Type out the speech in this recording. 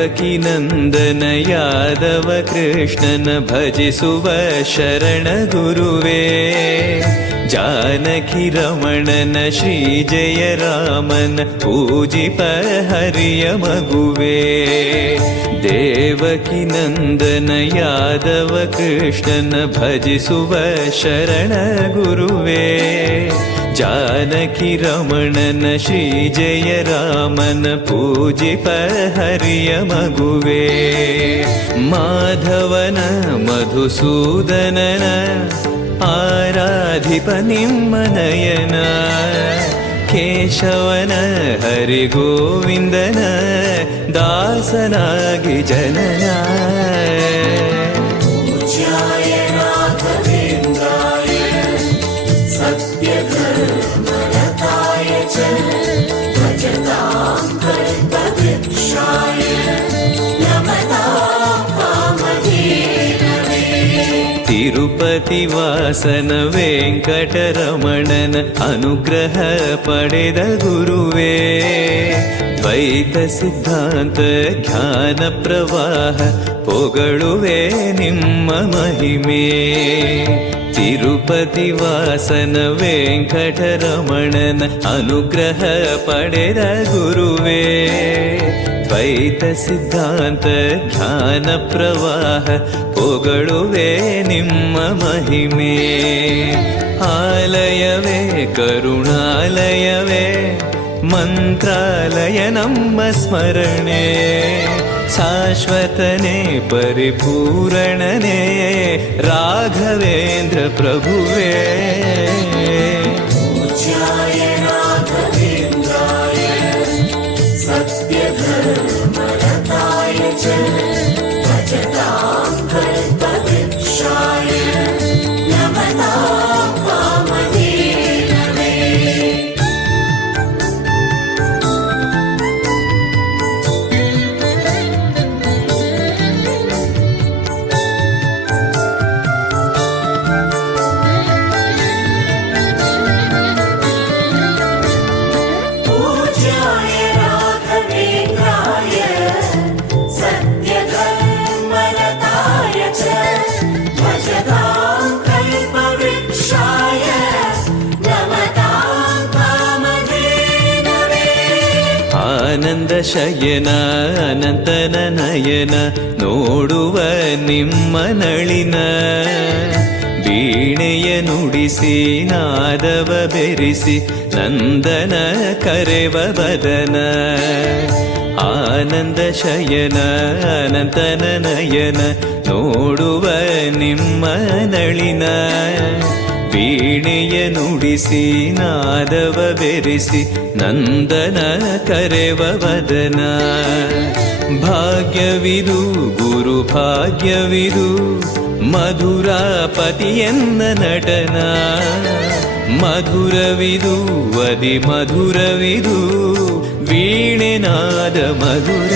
ದೇವಕಿ ನಂದನ ಯಾದವ ಕೃಷ್ಣನ ಭಜಿಸುವ ಶರಣ ಗುರುವೇ, ಜಾನಕಿ ರಮಣನ ಶ್ರೀ ಜಯ ರಾಮನ ಪೂಜಿಪ ಹರಿಯ ಮಗುವೇ. ದೇವಕಿ ನಂದನ ಯಾದವ ಕೃಷ್ಣನ ಭಜಿಸುವ ಶರಣ ಗುರುವೇ, ಜಾನಕಿ ರಮಣನ ಶ್ರೀ ಜಯ ರಾಮನ ಪೂಜಿಪ ಹರಿಯ ಮಗುವೇ. ಮಾಧವನ ಮಧುಸೂದನನ ಆರಾಧಿಪ ನಿಮ್ಮ ನಯನ, ಕೇಶವನ ಹರಿಗೋವಿಂದನ ದಾಸನಾಗಿ ಜನನ. ತಿರುಪತಿ ವಾಸನ ವೆಂಕಟರಮಣನ ಅನುಗ್ರಹ ಪಡೆದ ಗುರುವೇ, ದ್ವೈತ ಸಿದ್ಧಾಂತ ಜ್ಞಾನ ಪ್ರವಾಹ ಪೊಗಳುವೆ ನಿಮ್ಮ ಮಹಿಮೆ. ತಿರುಪತಿ ವಾಸನ ವೆಂಕಟರಮಣನ ಅನುಗ್ರಹ ಪಡೆದ ಗುರುವೇ, ದ್ವೈತ ಸಿದ್ಧಾಂತ ಜ್ಞಾನ ಪ್ರವಾಹ ಪೊಗಳುವೆ ನಿಮ್ಮ ಮಹಿಮೆ. ಆಲಯವೇ ಕರುಣಾಲಯವೇ ಮಂತ್ರಾಲಯ ನಮ್ಮ ಸ್ಮರಣೆ, ಶಾಶ್ವತನೇ ಪರಿಪೂರಣನೇ ರಾಘವೇಂದ್ರ ಪ್ರಭುವೇ. ಆನಂದ ಶಯನ ಅನಂತನ ನಯನ ನೋಡುವ ನಿಮ್ಮ ನಳಿನ, ವೀಣೆಯ ನುಡಿಸಿ ನಾದವ ಬೆರೆಸಿ ನಂದನ ಕರೆವ ಬದನ. ಆನಂದ ಶಯನ ಅನಂತನ ನಯನ ನೋಡುವ ನಿಮ್ಮ ನಳಿನ, ವೀಣೆಯ ನುಡಿಸಿ ನಾದವ ಬೆರೆಸಿ ನಂದನ ಕರೆವ ವದನ. ಭಾಗ್ಯವಿದು ಗುರು ಭಾಗ್ಯವಿದು ಮಧುರಾಪತಿಯನ್ನ ನಟನ, ಮಧುರವಿದು ವದಿ ಮಧುರವಿದು ವೀಣೆನಾದ ಮಧುರ.